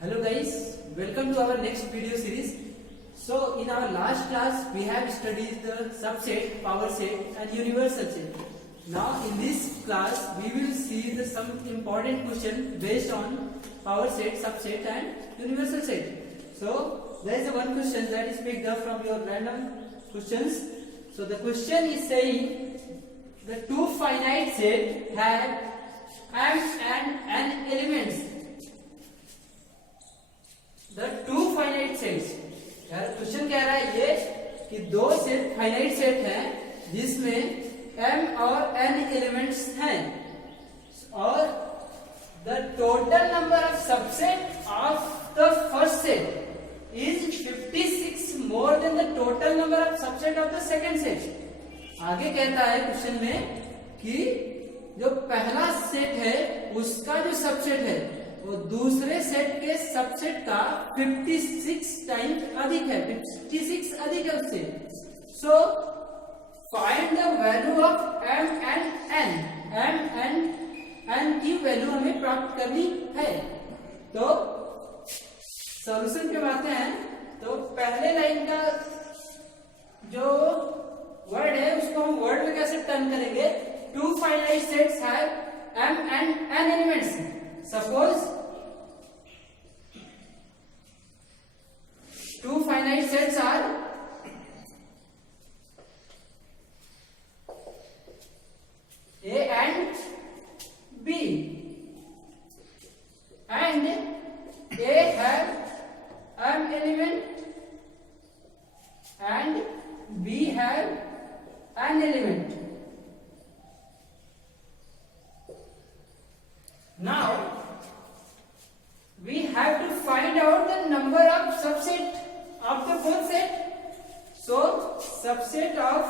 Hello guys, welcome to our next video series. So in our last class we have studied the subset, power set and universal set. Now in this class we will see some important question based on power set, subset and universal set. So there is one question that is picked up from your random questions. So the question is saying the two finite set have m and n elements. The two finite sets, यार question कह रहा है ये कि दो set finite set हैं जिसमें m और n एलिमेंट्स हैं और the total number of subset of the first set is 56 more than the total number of subset of the second set. आगे कहता है क्वेश्चन में कि जो पहला सेट है उसका जो सबसेट है वो दूसरे सेट के सबसेट का 56 टाइम्स अधिक है, 56 अधिक है उससे. So find the value of m and n. m and n की वैल्यू हमें प्राप्त करनी है. तो सॉल्यूशन पे आते हैं. तो पहले लाइन का जो वर्ड है उसको हम वर्ड में कैसे टर्न करेंगे. Two finite sets have m and n elements. Suppose two finite sets are A and B, and A have m element and B have n element. Now we have to find out the number of subset of the both set. So subset of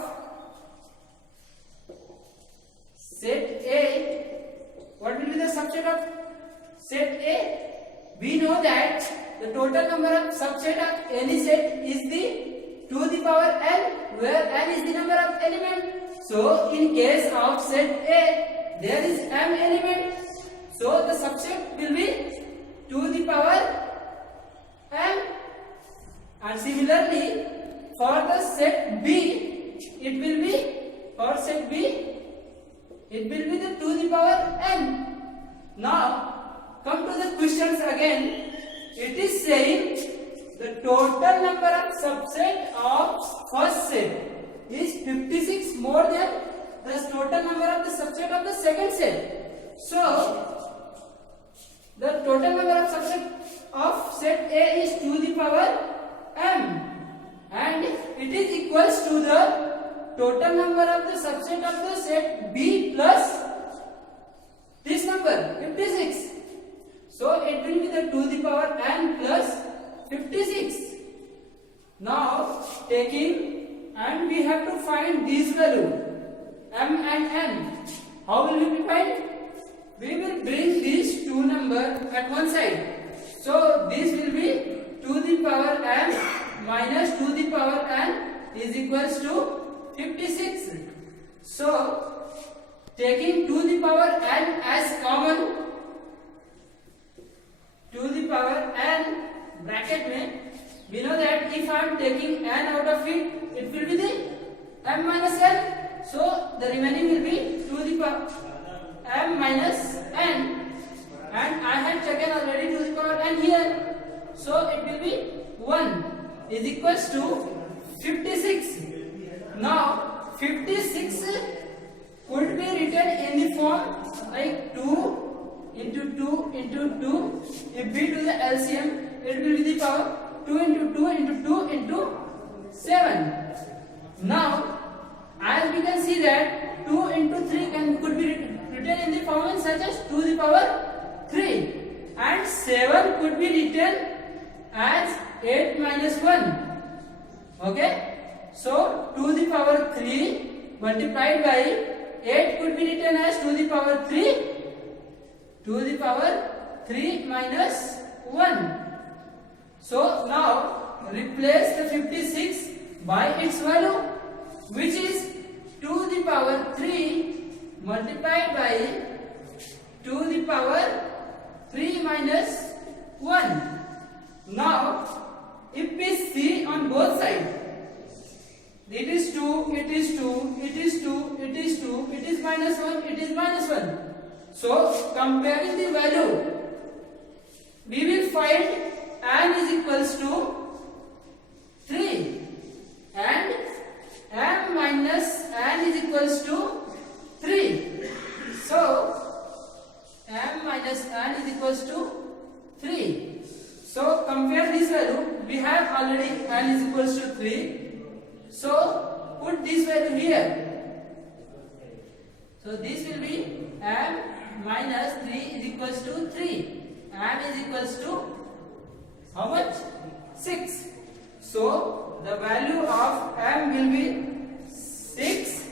set A, what will be the subset of set A? We know that the total number of subset of any set is the to the power n, where n is the number of element. So in case of set A there is m element, so the subset will be to the power m. And similarly for the set B, it will be for set B it will be the to the power n. Now come to the questions again. It is saying the total number of subset of first set is 56 more than the total number of the subset of the second set. So the total number of subset of set A is to the power m, and it is equals to the total number of the subset of the set B plus this number 56. So it will be the to the power n plus 56. Now taking, and we have to find this value m and n. How will we find? We will bring these two numbers at one side. So this will be to the power m minus to the power n is equals to 56. So taking to the power n as common, to the power n bracket में we know that if I am taking n out of it, it will be the m minus n. So the remaining will be to the power m minus n, and I had taken already to the power n here, so it will be 1 is equals to 56. Now 56 could be written in the form like 2 into 2 into 2. If we do the LCM, it will be the power 2 into 2 into 2 into 7. Now as we can see that 2 into 3 could be written in the form such as to the power 3, and 7 could be written as 8 minus 1. Okay, so to the power 3 multiplied by 8 could be written as to the power 3, to the power 3 minus 1. So now replace the 56 by its value, which is to the power 3 multiplied by to the power 3 minus 1. Now, if we see on both sides, it is 2, it is 2, it is 2, it is 2, it is minus 1, it is minus 1. So, comparing the value, we will find m is equals to 3 and m minus n is equals to 3. So, m minus n is equals to 3. So, compare this value. We have already n is equals to 3. So, put this value here. So, this will be m minus 3 is equals to 3. M is equals to how much? 6. So, the value of m will be 6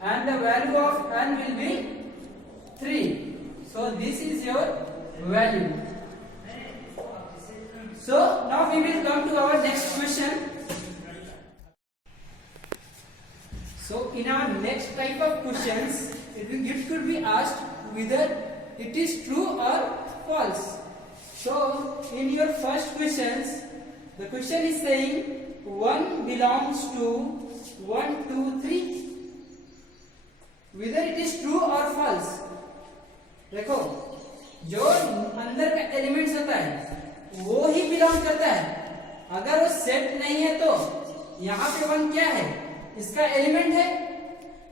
and the value of n will be 3. So, this is your value. So, now we will come to our next question. So, in our next type of questions, it could be asked whether it is true or false. So, in your first questions, the question is saying 1 belongs to 1, 2, 3. Whether it is true or false. देखो, जो अंदर का elements होता है वो ही belong करता है. अगर वो सेट नहीं है तो यहाँ पे 1 क्या है? इसका एलिमेंट है.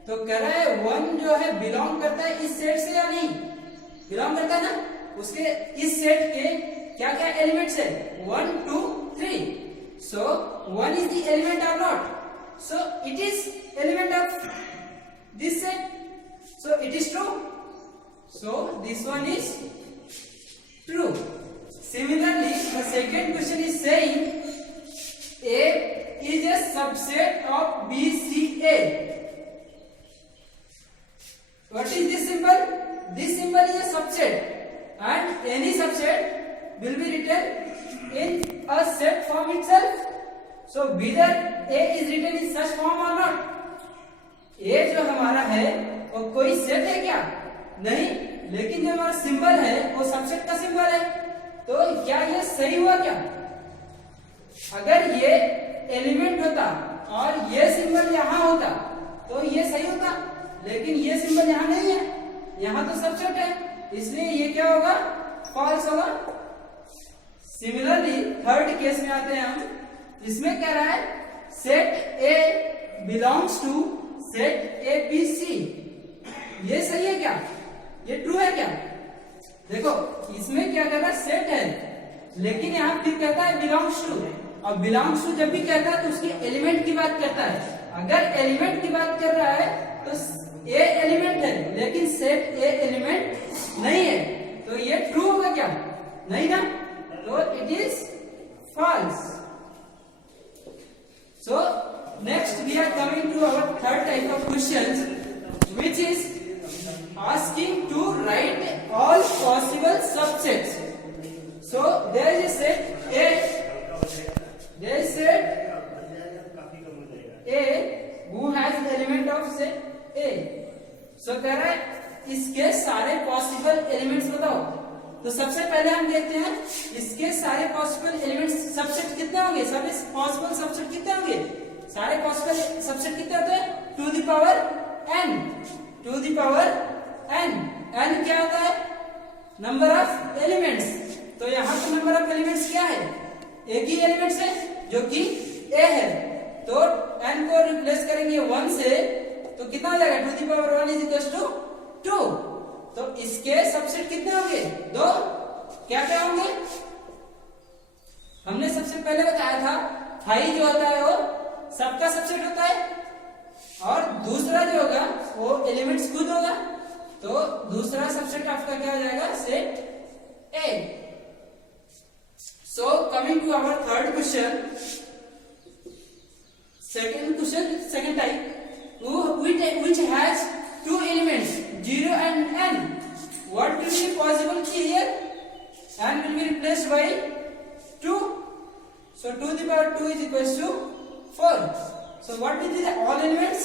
तो कह रहा है 1 जो है बिलोंग करता है इस सेट से या नहीं? बिलोंग करता है ना. उसके इस सेट के क्या क्या एलिमेंट्स है? 1, 2, 3. सो 1 इज द एलिमेंट और not? So it is element of this set. So it is true. So this one is true. Similarly, the second question is saying A is a subset of BCA. What is this symbol? This symbol is a subset and any subset will be written in a set form itself. So whether A is written in such form or not? A जो हमारा है वो कोई set है क्या? नहीं. लेकिन जो हमारा सिंबल है वो सबसेट का सिंबल है. तो क्या ये सही हुआ क्या? अगर ये एलिमेंट होता और ये सिंबल यहाँ होता तो ये सही होता. लेकिन ये सिंबल यहाँ नहीं है, यहाँ तो सबसेट है, इसलिए ये क्या होगा? फॉल्स होगा. सिमिलरली थर्ड केस में आते हैं हम. इसमें कह रहा है set A belongs to set A B C. ये सही है क्या? ये ट्रू है क्या? देखो इसमें क्या कहता है? सेट है, लेकिन यहाँ फिर कहता है बिलोंग्स टू. और बिलोंग्स टू जब भी कहता है तो उसके एलिमेंट की बात करता है. अगर एलिमेंट की बात कर रहा है तो ए एलिमेंट है लेकिन सेट ए एलिमेंट नहीं है. तो ये ट्रू होगा क्या? नहीं ना. तो it is false. So next we are coming to our third type of questions which is asking to write all possible subsets. So there is a set A. There is set A who has the element of set A. So कह रहा है इसके सारे possible elements बताओ. तो सबसे पहले हम देखते हैं इसके सारे possible elements subset कितने होंगे? सारे possible subset कितने होंगे? सारे possible subset कितने होते हैं? to the power n. to the power n. n क्या होता है? Number of elements. तो यहाँ पे नंबर ऑफ एलिमेंट्स क्या है? एक ही एलिमेंट्स है जो कि a है. तो n को रिप्लेस करेंगे 1 से तो कितना हो जाएगा? To the power 1 is equal to 2. तो इसके सबसेट कितने होंगे? 2. क्या क्या होंगे? हमने सबसे पहले बताया था 5 जो होता है वो सबका सबसेट होता है और दूसरा जो होगा वो एलिमेंट्स खुद होगा. तो दूसरा सबसेट आपका क्या हो जाएगा? Set A. So coming to our third question. Second type which has two elements 0 and n. What will be possible here? N will be replaced by 2. So 2 to the power 2 is equals to 4. So what will be the all elements?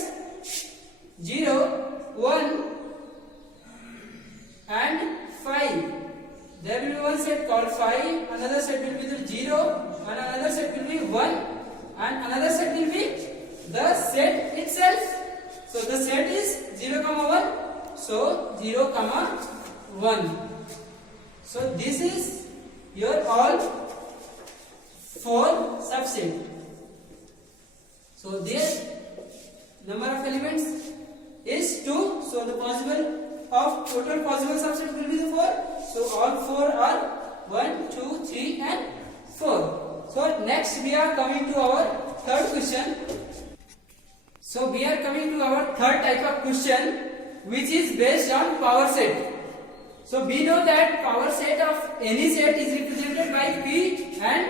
0, 1 and 5. there will be one set called 5, another set will be the 0, and another set will be 1, and another set will be the set itself. So the set is 0, 1. So 0, 1. So this is your all 4 subset. So their number of elements is 2. So the total possible subset will be the 4. So all 4 are 1, 2, 3 and 4. So next we are coming to our third question. So we are coming to our third type of question, which is based on power set. So we know that power set of any set is represented by P and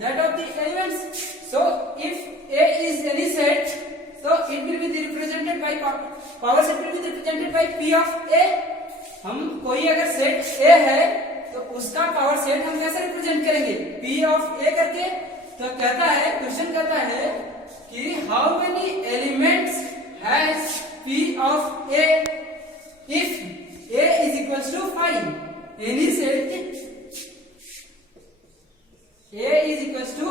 that of the elements. So if A is any set, so it will be represented by power set will be represented by P of A. हम कोई अगर set A है तो उसका power set हम कैसे represent करेंगे? P of A करके. तो कहता है, क्वेश्चन कहता है कि how many elements has P of A if A is equals to 5. Any set A is equals to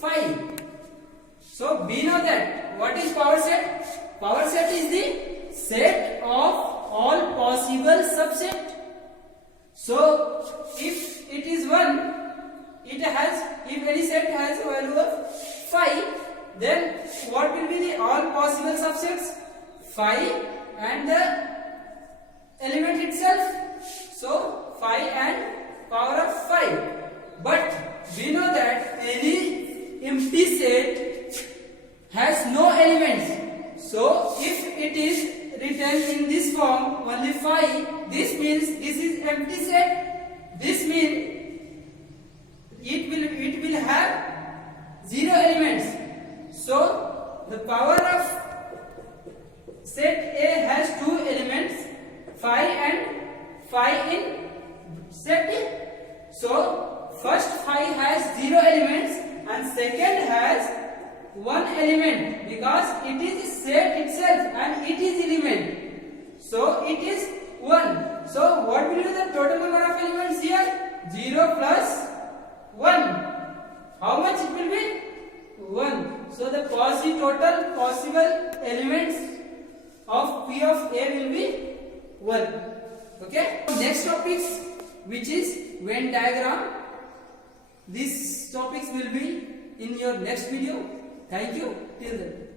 5. So we know that what is power set? Power set is the set of all possible subset. So if it is 1, if any set has a value of 5, then what will be the all possible subsets? 5 and the element itself. So 5 and power of 5. But we know that any empty set has no elements. So if it is written in this form only 5, this means this is empty set. This means it will have 0 elements. So the power of set A has 2 elements, 5 and 5 in set A. So first 5 has 0 elements and second has 1 element, because it is set itself and it is element. So it is 1. So what will be the total number of elements here? 0 plus 1. How much it will be? 1. So the total possible elements of P of A will be 1. Okay. Next topics, which is Venn diagram. These topics will be in your next video. Thank you. Till then.